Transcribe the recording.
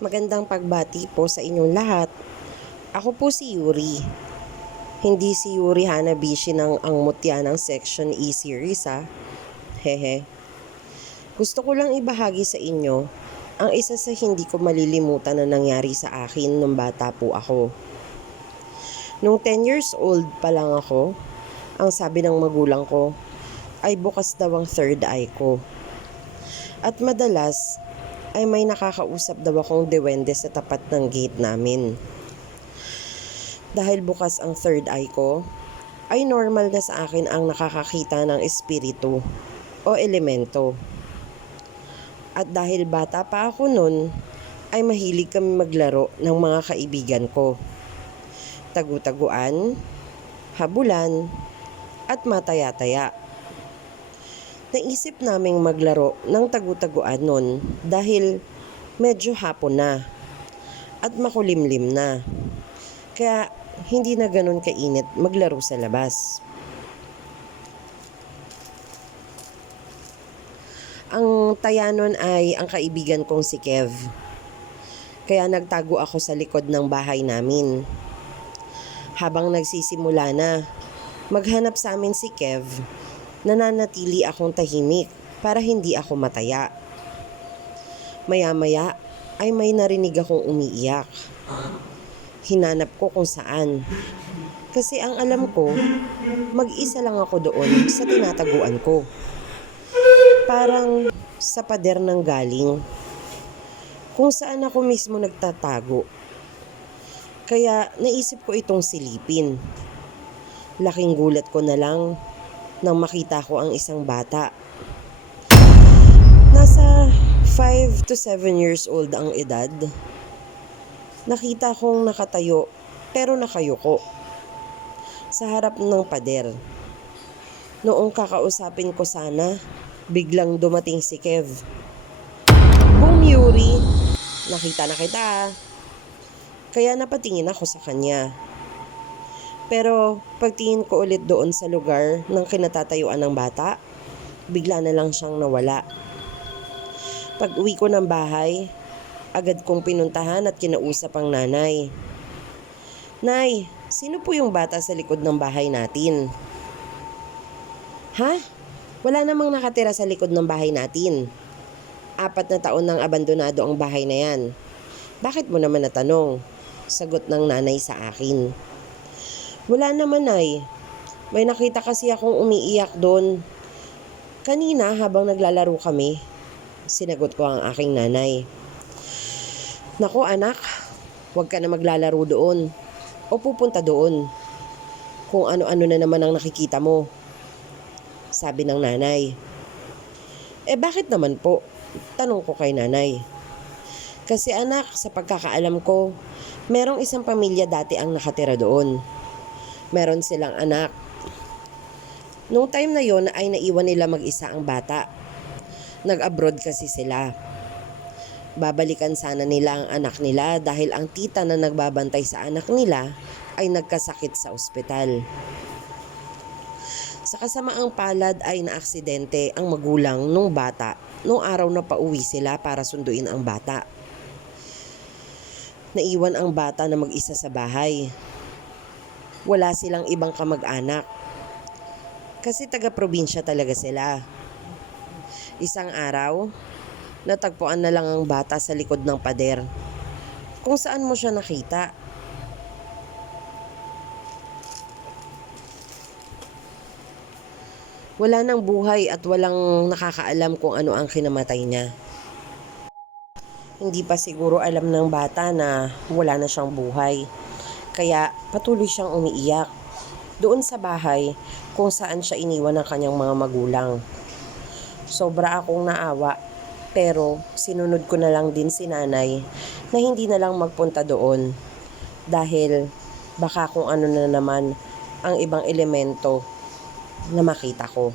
Magandang pagbati po sa inyong lahat. Ako po si Yuri. Hindi si Yuri Hanabishi ng ang mutya ng Section E series ha. Hehe. Gusto ko lang ibahagi sa inyo ang isa sa hindi ko malilimutan na nangyari sa akin nung bata po ako. Nung 10 years old pa lang ako, ang sabi ng magulang ko ay bukas daw ang third eye ko. At madalas ay may nakakausap daw akong dewende sa tapat ng gate namin. Dahil bukas ang third eye ko, ay normal na sa akin ang nakakakita ng espiritu o elemento. At dahil bata pa ako nun, ay mahilig kami maglaro ng mga kaibigan ko. Tagu-taguan, habulan, at mataya-taya. Naisip naming maglaro ng tagu-taguan nun dahil medyo hapon na at makulimlim na. Kaya hindi na ganun kainit maglaro sa labas. Ang taya nun ay ang kaibigan kong si Kev. Kaya nagtago ako sa likod ng bahay namin. Habang nagsisimula na, maghanap sa amin si Kev, nananatili akong tahimik para hindi ako mataya. Maya-maya ay may narinig akong umiiyak. Hinanap ko kung saan. Kasi ang alam ko, mag-isa lang ako doon sa tinataguan ko. Parang sa pader ng galing. Kung saan ako mismo nagtatago. Kaya naisip ko itong silipin. Laking gulat ko na lang nang makita ko ang isang bata. Nasa 5 to 7 years old ang edad. Nakita kong nakatayo pero nakayuko sa harap ng pader. Noong kakausapin ko sana, biglang dumating si Kev. Boom, Yuri! Nakita na kita. Kaya napatingin ako sa kanya. Pero pagtingin ko ulit doon sa lugar ng kinatatayuan ng bata, bigla na lang siyang nawala. Pag uwi ko ng bahay, agad kong pinuntahan at kinausap ang nanay. Nay, sino po yung bata sa likod ng bahay natin? Ha? Wala namang nakatira sa likod ng bahay natin. Apat na taon nang abandonado ang bahay na yan. Bakit mo naman natanong? Sagot ng nanay sa akin. Wala naman ay. May nakita kasi akong umiiyak doon. Kanina habang naglalaro kami, sinagot ko ang aking nanay. Nako anak, huwag ka na maglalaro doon o pupunta doon. Kung ano-ano na naman ang nakikita mo. Sabi ng nanay. Eh bakit naman po? Tanong ko kay nanay. Kasi anak, sa pagkakaalam ko, merong isang pamilya dati ang nakatira doon. Meron silang anak. Noong time na yon ay naiwan nila mag-isa ang bata. Nag-abroad kasi sila. Babalikan sana nila ang anak nila dahil ang tita na nagbabantay sa anak nila ay nagkasakit sa ospital. Sa kasamaang palad ay naaksidente ang magulang nung bata nung araw na pauwi sila para sunduin ang bata. Naiwan ang bata na mag-isa sa bahay. Wala silang ibang kamag-anak. Kasi taga-probinsya talaga sila. Isang araw, natagpuan na lang ang bata sa likod ng pader. Kung saan mo siya nakita. Wala nang buhay at walang nakakaalam kung ano ang kinamatay niya. Hindi pa siguro alam ng bata na wala na siyang buhay. Kaya patuloy siyang umiiyak doon sa bahay kung saan siya iniwan ng kanyang mga magulang. Sobra akong naawa pero sinunod ko na lang din si nanay na hindi na lang magpunta doon dahil baka kung ano na naman ang ibang elemento na makita ko.